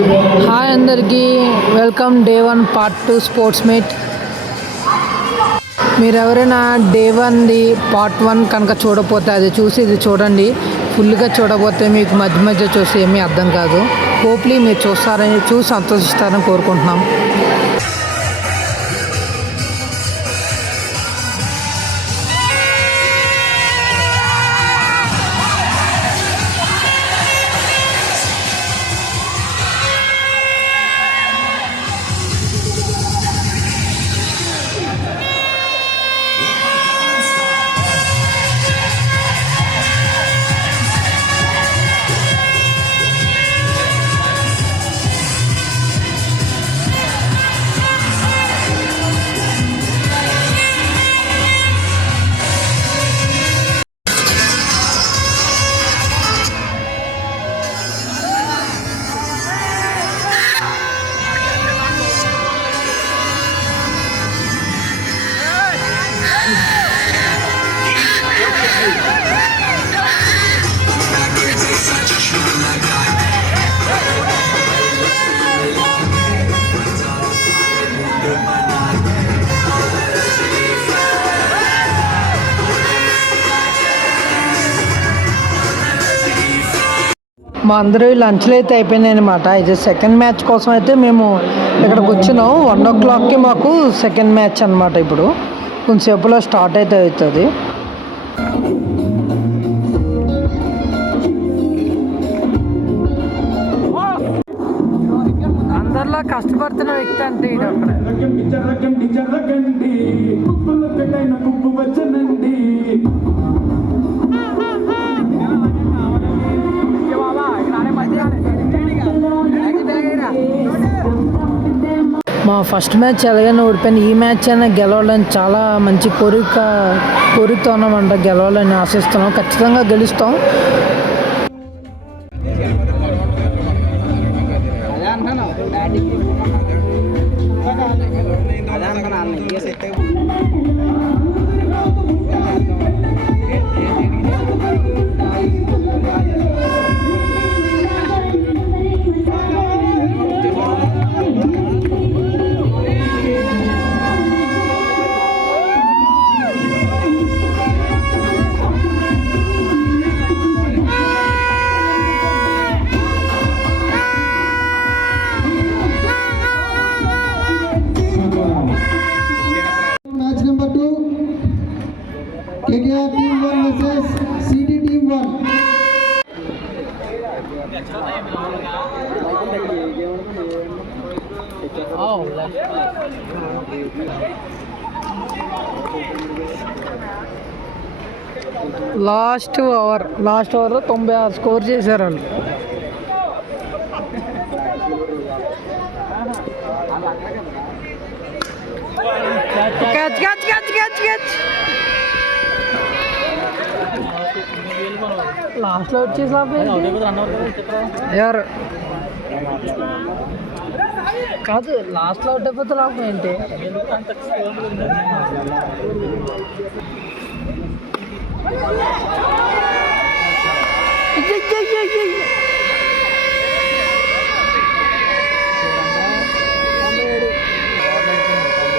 Hi అందరికీ welcome day 1 part 2 sports meet. మీరు ఎవరైనా డే 1ది పార్ట్ 1 కనుక చూడకపోతే అది చూసి ఇది చూడండి. ఫుల్గా చూడకపోతే మీకు మధ్య మధ్య చూసి ఏమీ అర్థం కాదు. హోప్లీ మీరు చూసి సంతోషిస్తారని కోరుకుంటున్నాం. మా అందరూ లంచ్లు అయితే అయిపోయినాయి అనమాట. ఇది సెకండ్ మ్యాచ్ కోసం అయితే మేము ఇక్కడికి వచ్చినాం. 1 o'clockకి మాకు సెకండ్ మ్యాచ్ అనమాట. ఇప్పుడు కొంచెంసేపులో స్టార్ట్ అయితే అవుతుంది. అందరిలో కష్టపడుతున్న వ్యక్తి అంటే మా ఫస్ట్ మ్యాచ్ ఎలాగైనా ఓడిపోయింది. ఈ మ్యాచ్ అయినా గెలవాలని చాలా మంచి కోరికతో ఉన్నామంట. గెలవాలని ఆశిస్తున్నాం. ఖచ్చితంగా గెలుస్తాం. KKR team 1 versus CD team 1. Last over 96 score చేశారు వాళ్ళు. లాస్ట్లో వచ్చేసి ఎవరు కాదు, లాస్ట్లో అవుట్ అయిపోతే లాభం ఏంటి?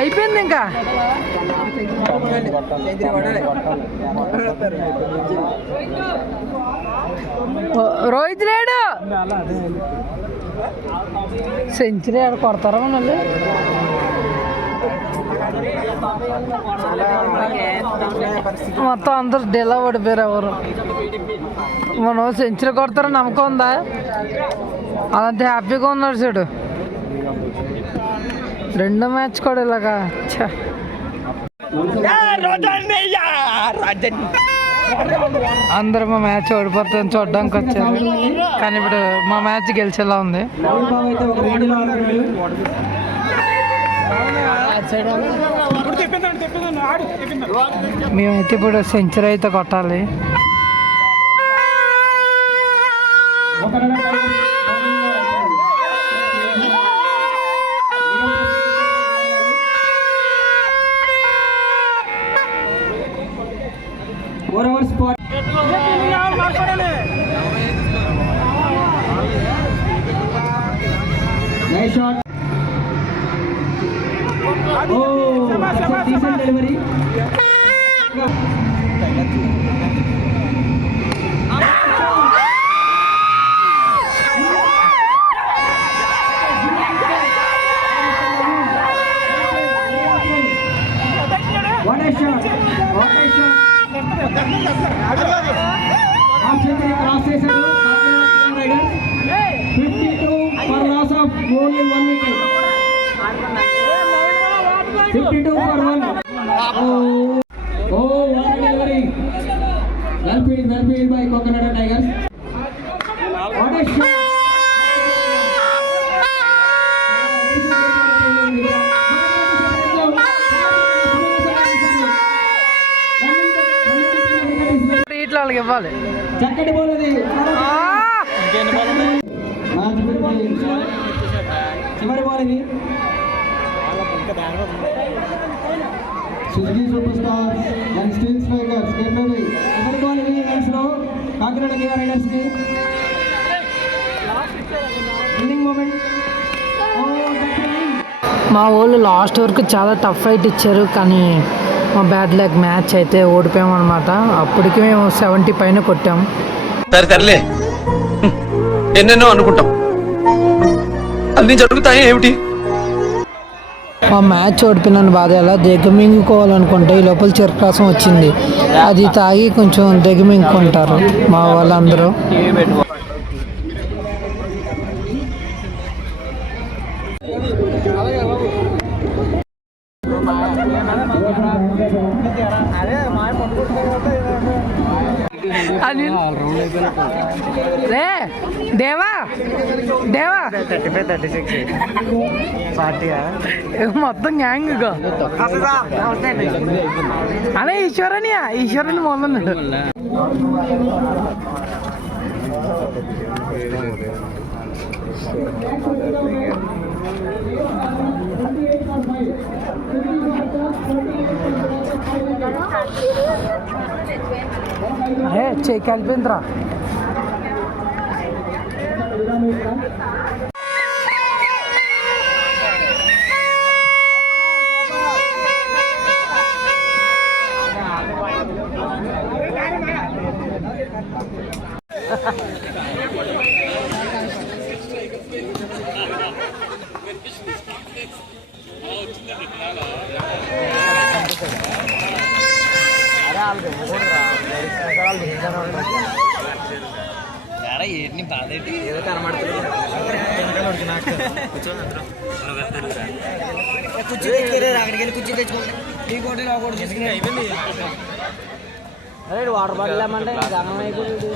అయిపోయింది ఇంకా. రోహిత్ లేడు. సెంచరీ ఆడ కొడతారా మళ్ళీ? మొత్తం అందరు డెలా పడిపోయారు. ఎవరు మనం సెంచరీ కొడతారని నమ్మకం ఉందా? అదంతా హ్యాపీగా ఉన్నాడు చూడు. రెండో మ్యాచ్ కూడా ఇలాగా. అందరూ మా మ్యాచ్ ఓడిపోతుందని చూడడానికి వచ్చారు. కానీ ఇప్పుడు మా మ్యాచ్ గెలిచేలా ఉంది. మేమైతే ఇప్పుడు సెంచరీ అయితే కొట్టాలి. Nice shot. Oh, that's a decent delivery. What a shot! What a shot! Half century cross చేశారు riders. 52 for loss of only 1 wicket. 52 for 1. Oh, what a delivery! Well played by Coconut Tigers. What a shot! ఇట్లా వాళ్ళకి ఇవ్వాలి. చక్కటి ball అది. చివరి ball ఇది. Suzuki super stars and steel strikers get ready. చివరి ball ఇది ఇన్నింగ్స్ లో కాకినాడ కేఆర్ రైడర్స్ కి. Winning moment. మా వాళ్ళు లాస్ట్ వరకు చాలా టఫ్ ఫైట్ ఇచ్చారు, కానీ మా బ్యాడ్ లక్ మ్యాచ్ అయితే ఓడిపోయామన్నమాట. అప్పటికి మేము 70 పైన కొట్టాం. సర్లే ఎన్నెన్నో అనుకుంటాం, అన్ని జరుగుతాయి ఏమిటి. మా మ్యాచ్ ఓడిపోయిన బాధ ఎలా దిగమింగుకోవాలనుకుంటే ఈ లోపల చెరుకు వచ్చింది. అది తాగి కొంచెం దిగమింగుకుంటారు మా వాళ్ళందరూ. రే దేవా దేవా 35-36 మొత్తం గ్యాంగ్ అనే ఈశ్వరని మొదలున్నాడు. అరే చెయ్యి కలిపిందిరా. వాటర్ బాటిల్ ఏమంటే గమనం అయిపోయింది.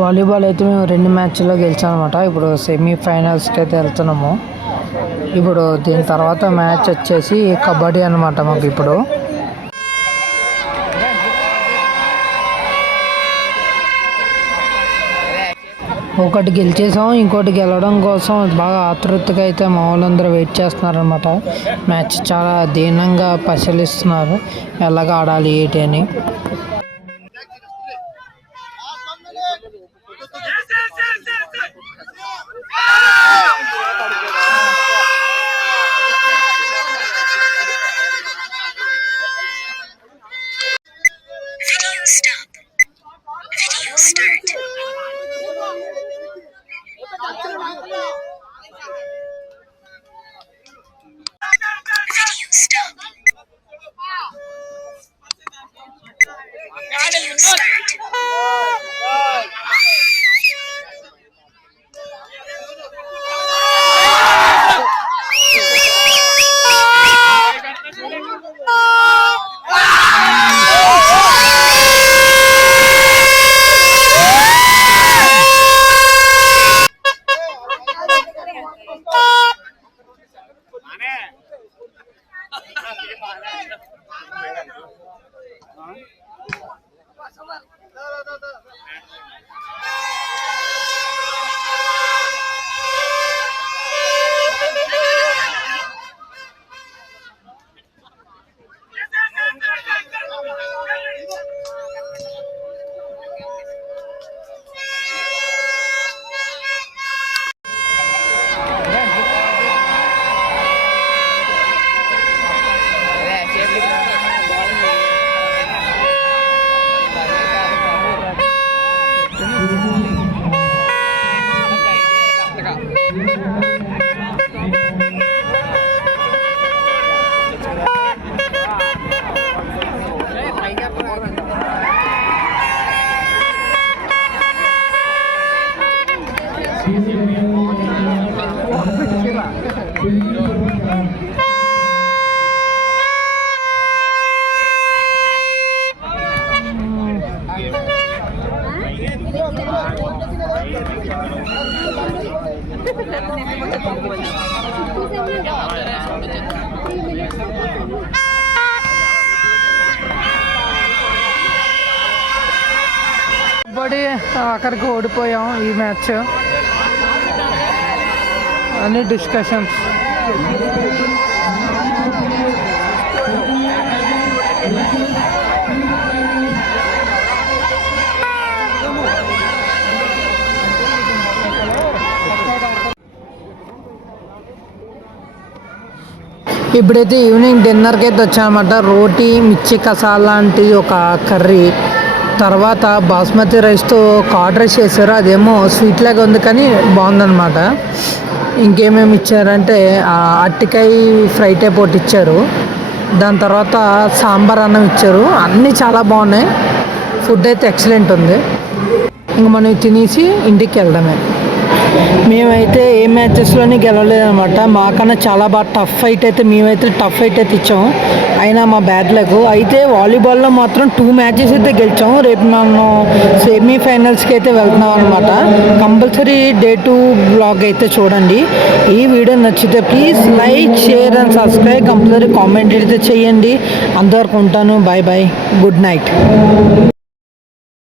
వాలీబాల్ అయితే మేము 2 మ్యాచ్ల్లో గెలిచామన్నమాట. ఇప్పుడు సెమీఫైనల్స్కి అయితే వెళ్తున్నాము. ఇప్పుడు దీని తర్వాత మ్యాచ్ వచ్చేసి కబడ్డీ అన్నమాట. మాకు ఇప్పుడు ఒకటి గెలిచేసాం, ఇంకోటి గెలవడం కోసం బాగా ఆతృతగా అయితే మా వాళ్ళందరూ వెయిట్ చేస్తున్నారనమాట. మ్యాచ్ చాలా దీనంగా పరిశీలిస్తున్నారు ఎలాగ ఆడాలి ఏంటి అని. కబడ్డీ అక్కడికి ఓడిపోయాం ఈ మ్యాచ్. అన్ని డిస్కషన్స్. ఇప్పుడైతే ఈవినింగ్ డిన్నర్కి అయితే వచ్చానమాట. రోటీ మిర్చి కసాల లాంటి ఒక కర్రీ, తర్వాత బాస్మతి రైస్తో కర్డ్ రైస్ చేశారు. అదేమో స్వీట్ లాగా ఉంది కానీ బాగుందన్నమాట. ఇంకేమేమి ఇచ్చారంటే అరటికాయ ఫ్రై టైప్ ఒకటి ఇచ్చారు. దాని తర్వాత సాంబార్ అన్నం ఇచ్చారు. అన్నీ చాలా బాగున్నాయి. ఫుడ్ అయితే ఎక్సలెంట్ ఉంది. ఇంక మనం తినేసి ఇంటికి వెళ్దామే. మేమైతే ఏ మ్యాచెస్లోనే గెలవలేదన్నమాట. మాకన్నా చాలా బాగా టఫ్ ఫైట్ అయితే ఇచ్చాము. అయినా మా బ్యాడ్ లక్. అయితే వాలీబాల్లో మాత్రం 2 మ్యాచెస్ అయితే గెలిచాము. రేపు మనం సెమీఫైనల్స్కి అయితే వెళ్తున్నాం అనమాట. కంపల్సరీ Day 2 బ్లాగ్ అయితే చూడండి. ఈ వీడియో నచ్చితే please like, share and subscribe. Compulsory comment అయితే చేయండి. అంతవరకు ఉంటాను. Bye bye, good night.